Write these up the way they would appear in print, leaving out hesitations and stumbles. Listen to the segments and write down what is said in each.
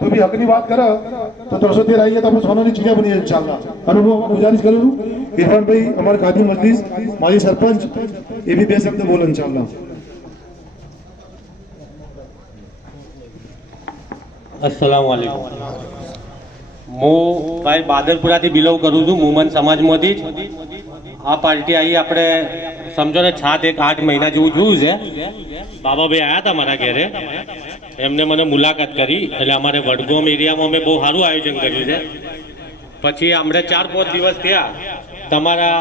तो भी हक की बात करे तो 313 आई है तो सोना की चीजें बनी है इंशाल्लाह। और वो गुजारिश करूँ इरफान भाई हमारे खादी मजलिस माजी सरपंच ये भी बेशब्द बोलो इंशाल्लाह। अस्सलाम वालेकुम। હું ભાઈ બાદલપુરાથી બિલોંગ કરું છું, મુમન સમાજમાંથી જ। આ પાર્ટી આવી આપણે સમજો ને 7-8 મહિના જેવું જોયું છે। બાબાભાઈ આવ્યા હતા મારા ઘરે, એમને મને મુલાકાત કરી, એટલે અમારે વડગામ એરિયામાં અમે બહુ સારું આયોજન કર્યું છે। પછી આપણે 4-5 દિવસ થયા તમારા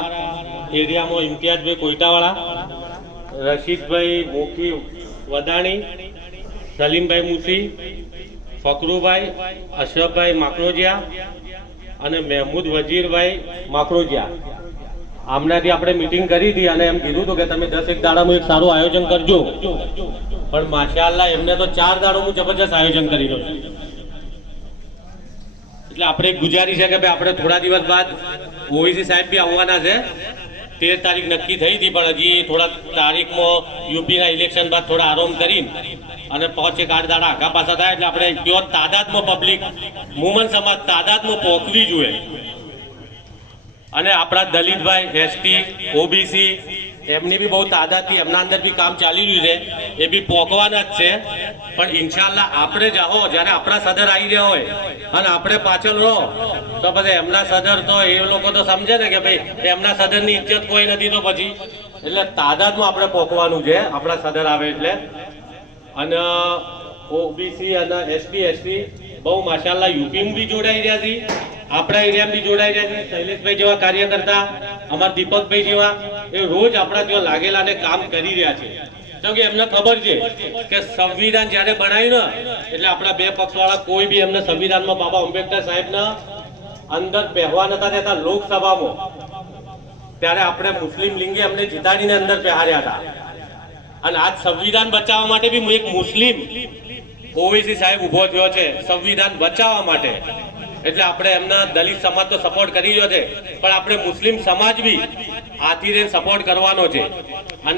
એરિયામાં ઇમ્તિયાઝભાઈ કોઈટાવાળા, રશીદભાઈ મોકી વદાણી, સલીમભાઈ મુસી, ફકરુભાઈ, અશરફભાઈ માકરોજિયા અને મહેમૂદ વજીરભાઈ માકરોજિયા, આમનાથી આપણે મીટિંગ કરી હતી અને એમ કીધું હતું કે તમે 10 દાડાનું એક સારું આયોજન કરજો, પણ માશાઅલ્લાહ એમને તો 4 દાડાનું જબરજસ્ત આયોજન કરી રહ્યું છે। એટલે આપણે ગુજારી છે કે ભાઈ આપણે થોડા દિવસ બાદ ઓવીસી સાહેબ બી આવવાના છે। 13 તારીખ નક્કી થઈ હતી, પણ હજી થોડા તારીખમાં યુપીના ઇલેક્શન બાદ થોડા આરામ કરીને અને 5-8 દાડા આગા પાછા થાય એટલે આપણે કયો તાદાદમાં પબ્લિક મુમન સમાજ તાદાદમાં પહોંચવી જોઈએ। અને આપણા દલિતભાઈ એસટી ઓબીસી એમની બી બહુ તાદાદથી એમના અંદર બી કામ ચાલી રહ્યું છે, એ બી પહોંચવાના જ છે। પણ ઇન્શાલ્લાહ આપણે જાઓ જ્યારે આપણા સદર આવી રહ્યા હોય અને આપણે પાછળ રહો તો પછી એમના સદર તો એ લોકો તો સમજે ને કે ભાઈ એમના સદરની ઇજ્જત કોઈ નથી, તો પછી એટલે તાદાદમાં આપણે પહોંચવાનું છે આપણા સદર આવે એટલે। અને ઓબીસી અને એસટી બહુ માશાઅલ્લાહ યુપીમાં બી જોડાઈ રહ્યા છે, આપણા એરિયામાં બી જોડાઈ રહ્યા છે। શૈલેષભાઈ જેવા કાર્યકર્તા, અમારા દીપકભાઈ જેવા એ રોજ આપણા ત્યાં લાગેલા અને કામ કરી રહ્યા છે, કેમ કે એમને ખબર છે કે સંવિધાન જ્યારે બનાવ્યું ને એટલે આપણા બે પક્ષવાળા કોઈ બી એમને સંવિધાનમાં બાબા આંબેડકર સાહેબના અંદર પહેવા નતા દેતા લોકસભામાં, ત્યારે આપણે મુસ્લિમ લિંગે એમને જીતાડીને અંદર પહેર્યા હતા। અને આજ સંવિધાન બચાવવા માટે બી એક મુસ્લિમ ઓવીસી સાહેબ ઉભો થયો છે સંવિધાન બચાવવા માટે। એટલે આપણે એમના દલિત સમાજ તો સપોર્ટ કરી રહ્યો છે, પણ આપણે મુસ્લિમ સમાજ બી આથી સપોર્ટ કરવાનો છે। અને